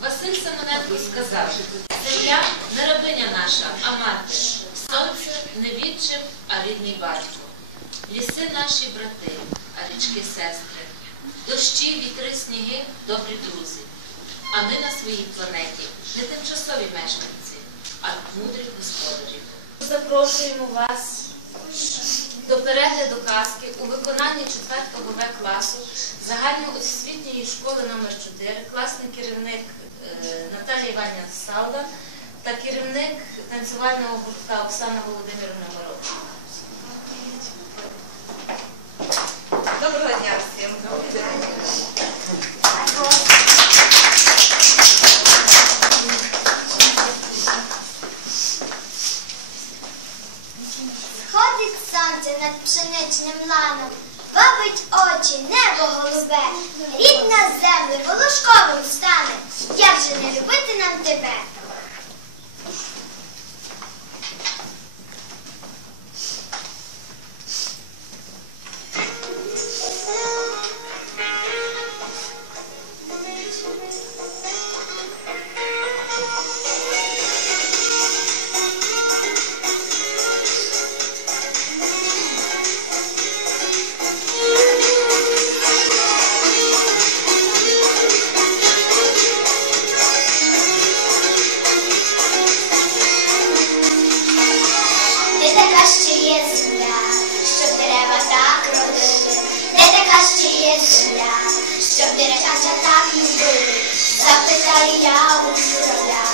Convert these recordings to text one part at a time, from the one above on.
Василь Семененко сказав, земля не рабиня наша, а мати, сонце не відчим, а рідний батько. Ліси наші брати, а річки сестри, дощі, вітри, сніги добрі друзі. А ми на своїй планеті не тимчасові мешканці, а мудрі господарі. Запрошуємо вас до перегляду казки у виконанні земля волошковим стане. Як же не любити нам тебе? olhar, um olhar.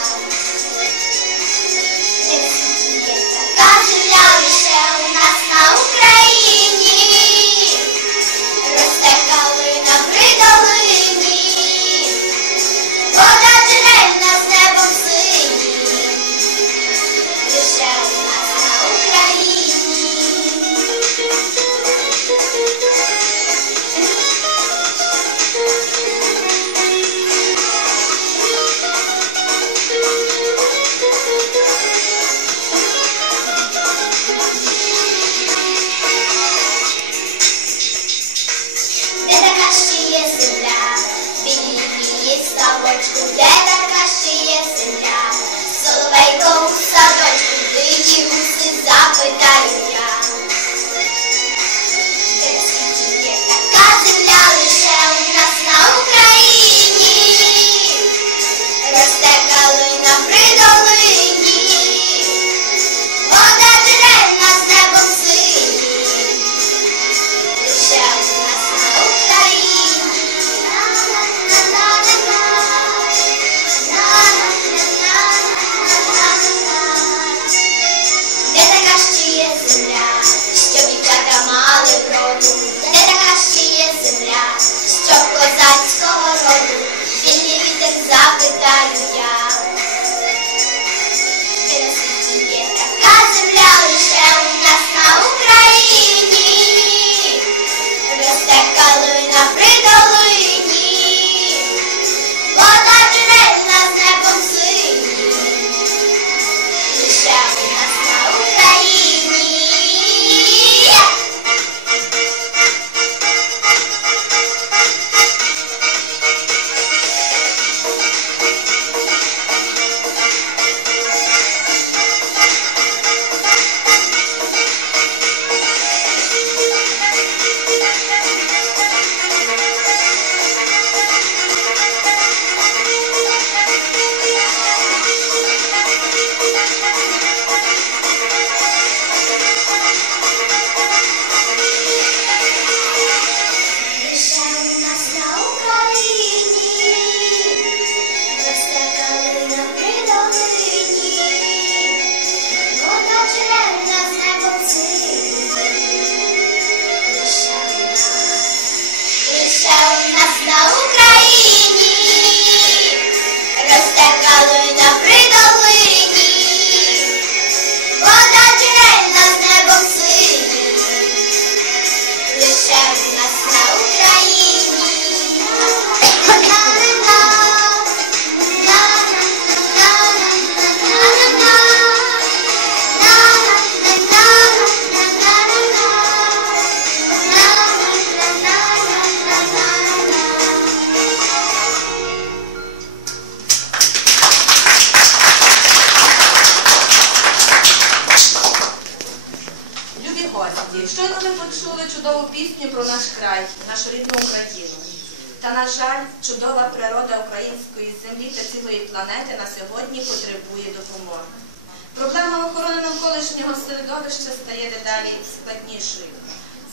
середовище стає дедалі складнішою.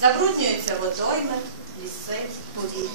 Забруднюються водойми, ліси, повітря.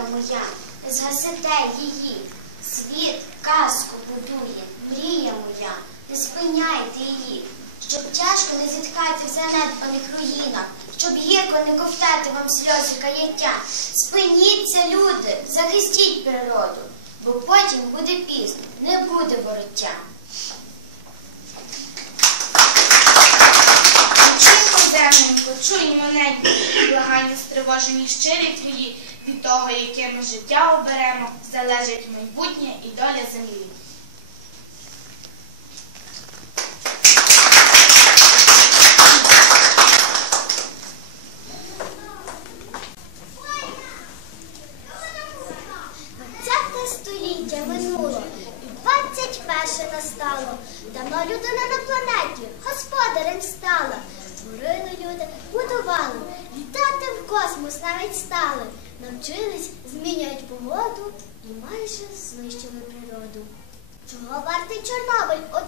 Коханка моя, згасите її, світ казку будує, мрія моя, не спиняйте її, щоб тяжко не зіткати в занедбаних руїнах, щоб гірко не ковтати вам сльози каяття. Спиніться, люди, захистіть природу, бо потім буде пізно, не буде бороття. Чуй, повдененько, чуй, маленько, благання стривожені щирі твої від того, яким ми життя оберемо, залежить майбутнє і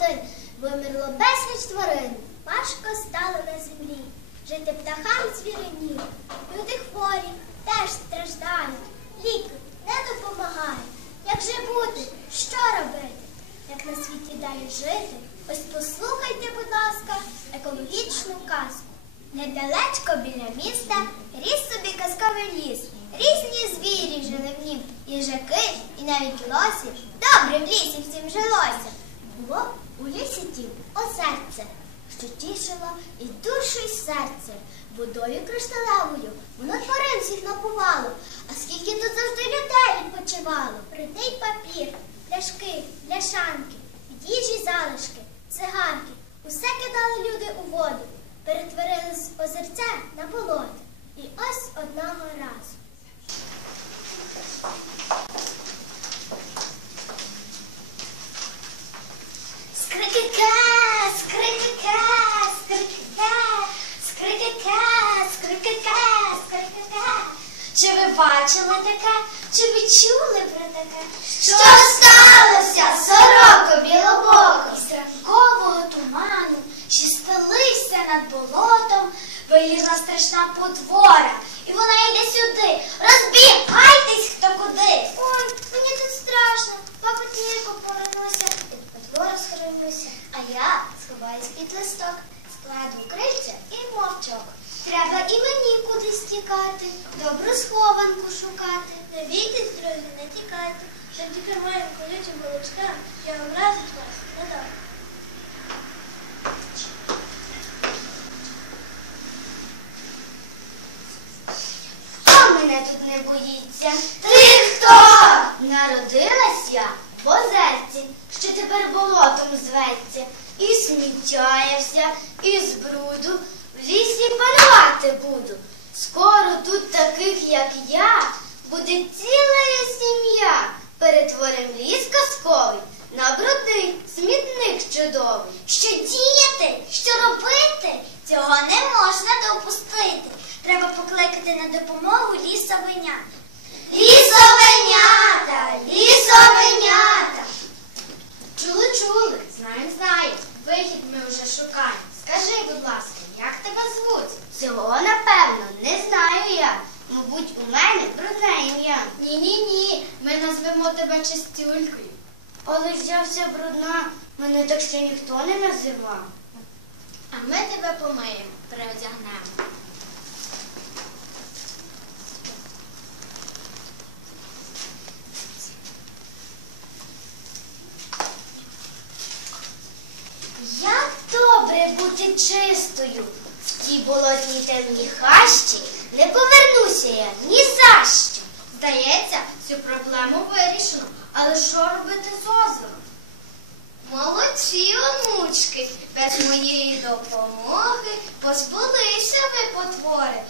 один, вимерло безліч тварин, важко стало на землі. Жити птахам звірині. Люди хворі теж страждають, ліки не допомагають. Як же бути, що робити? Як на світі далі жити? Ось послухайте, будь ласка, екологічну казку. Недалечко біля міста ріс собі казковий ліс. Різні звірі жили в нім. І жаки, і навіть лосі. Добре в лісі всім жилося. Було у лісі тім озерце, що тішило і душу, і серце. Водою кришталевою воно тварин всіх напувало, а скільки тут завжди людей відпочивало. Брудний папір, пляшки, бляшанки, від їжі залишки, циганки. Усе кидали люди у воду, перетворили з озерця на болото. І ось одного разу. Скрикика, скрикика, скрикика, скрикика, скрикика. Чи ви бачили таке? Чи ви чули про таке? Що сталося, сороко білобоко? З ранкового туману, що стелився над болотом, вилізла страшна потвора, і вона йде сюди. Розбігайтесь хто куди. Ой, мені тут страшно. Папа тільки повернуся, під потвору схоронюся, а я сховаюсь під листок, складу крильця і мовчок. Треба і мені кудись тікати, добру схованку шукати. Не бійтесь, друзі, не тікайте. Завдяки моїм колючим волочкам я образить вас не дам. Хто мене тут не боїться? Ти хто? Народилась я в озерці, що тепер болотом зветься. І сміття я вся, і з бруду в лісі панувати буду. Скоро тут таких, як я, буде ціла сім'я. Перетворим ліс казковий на брудний смітник чудовий. Що діяти, що робити, цього не можна допустити. Треба покликати на допомогу лісовенят. Лісовенята, лісовенята. Чули, чули, знаємо, знаємо. Вихід ми вже шукаємо. Скажи, будь ласка, як тебе звуть? Цього, напевно, не знаю я. Мабуть, у мене брудне ім'я. Ні-ні-ні, ми назвемо тебе чистюлькою. Але ж я вся брудна, мене так ще ніхто не називав. А ми тебе помиємо, переодягнемо. Як добре бути чистою. В тій болотній темній хащі не повернуся я ні за що. Здається, цю проблему вирішено. Але що робити з озером? Молодці, онучки, без моєї допомоги позбулися ви потвори,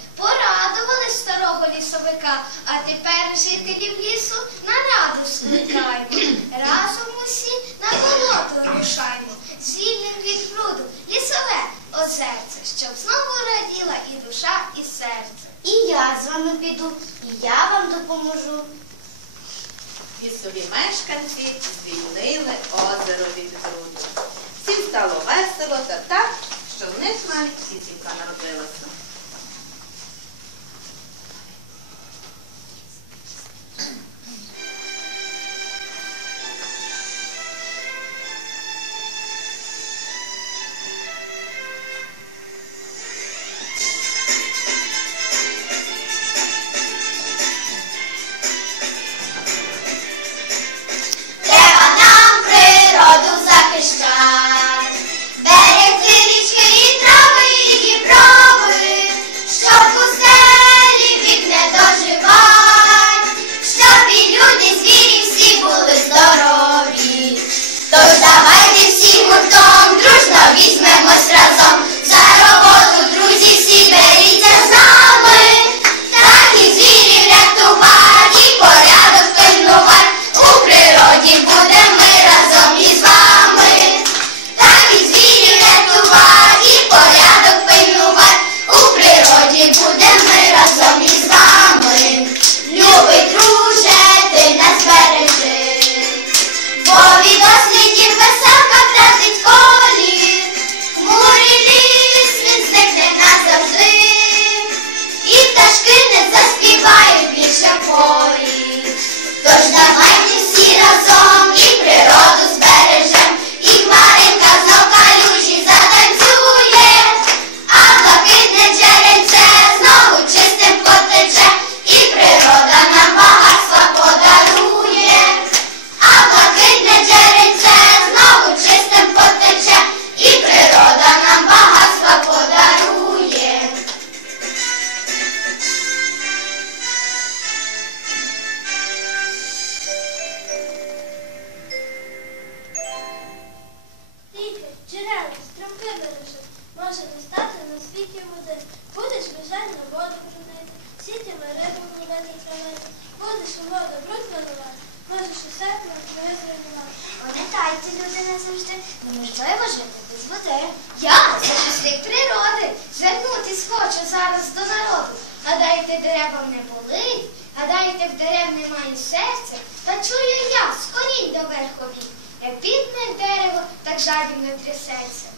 немає серця, та чую я з корінь до верхові. Як бідне дерево, так жадібно трясеться.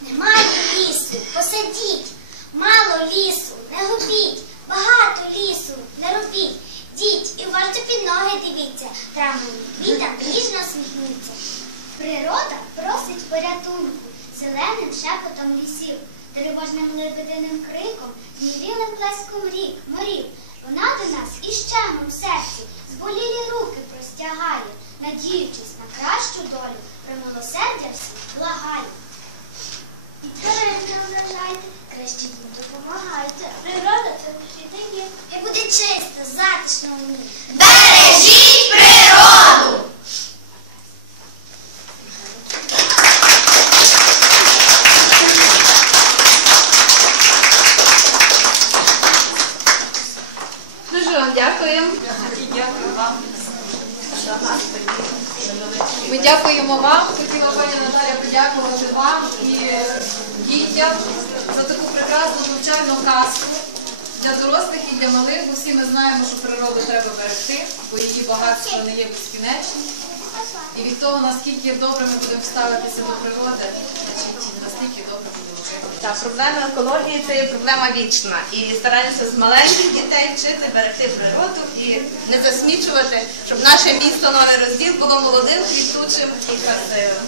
Немає лісу, посадіть, мало лісу, не губіть, багато лісу, не робіть. Діть і уважно під ноги дивіться, травмою квітам ніжно сміхнуться. Природа просить порятунку, зеленим шепотом лісів, тривожним лебединим криком, змірілим плеском рік, морів. Вона до нас із щемом серці, зболілі руки простягає, надіючись на кращу долю, про милосердя всіх благає. І тварин не вражайте, краще їм допомагайте. Природа це вихідний є. Хай буде чисто, затишно в ній. Подякувати вам і дітям за таку прекрасну навчальну казку для дорослих і для малих, бо всі ми знаємо, що природу треба берегти, бо її багатство не є безкінечним. І від того, наскільки добре ми будемо ставитися до природи, значить, настільки добре будемо жити. Проблема екології це є проблема вічна. І стараємося з маленьких дітей вчити берегти природу і не засмічувати, щоб наше місто Новий Розділ було молодим, квітучим і красивим.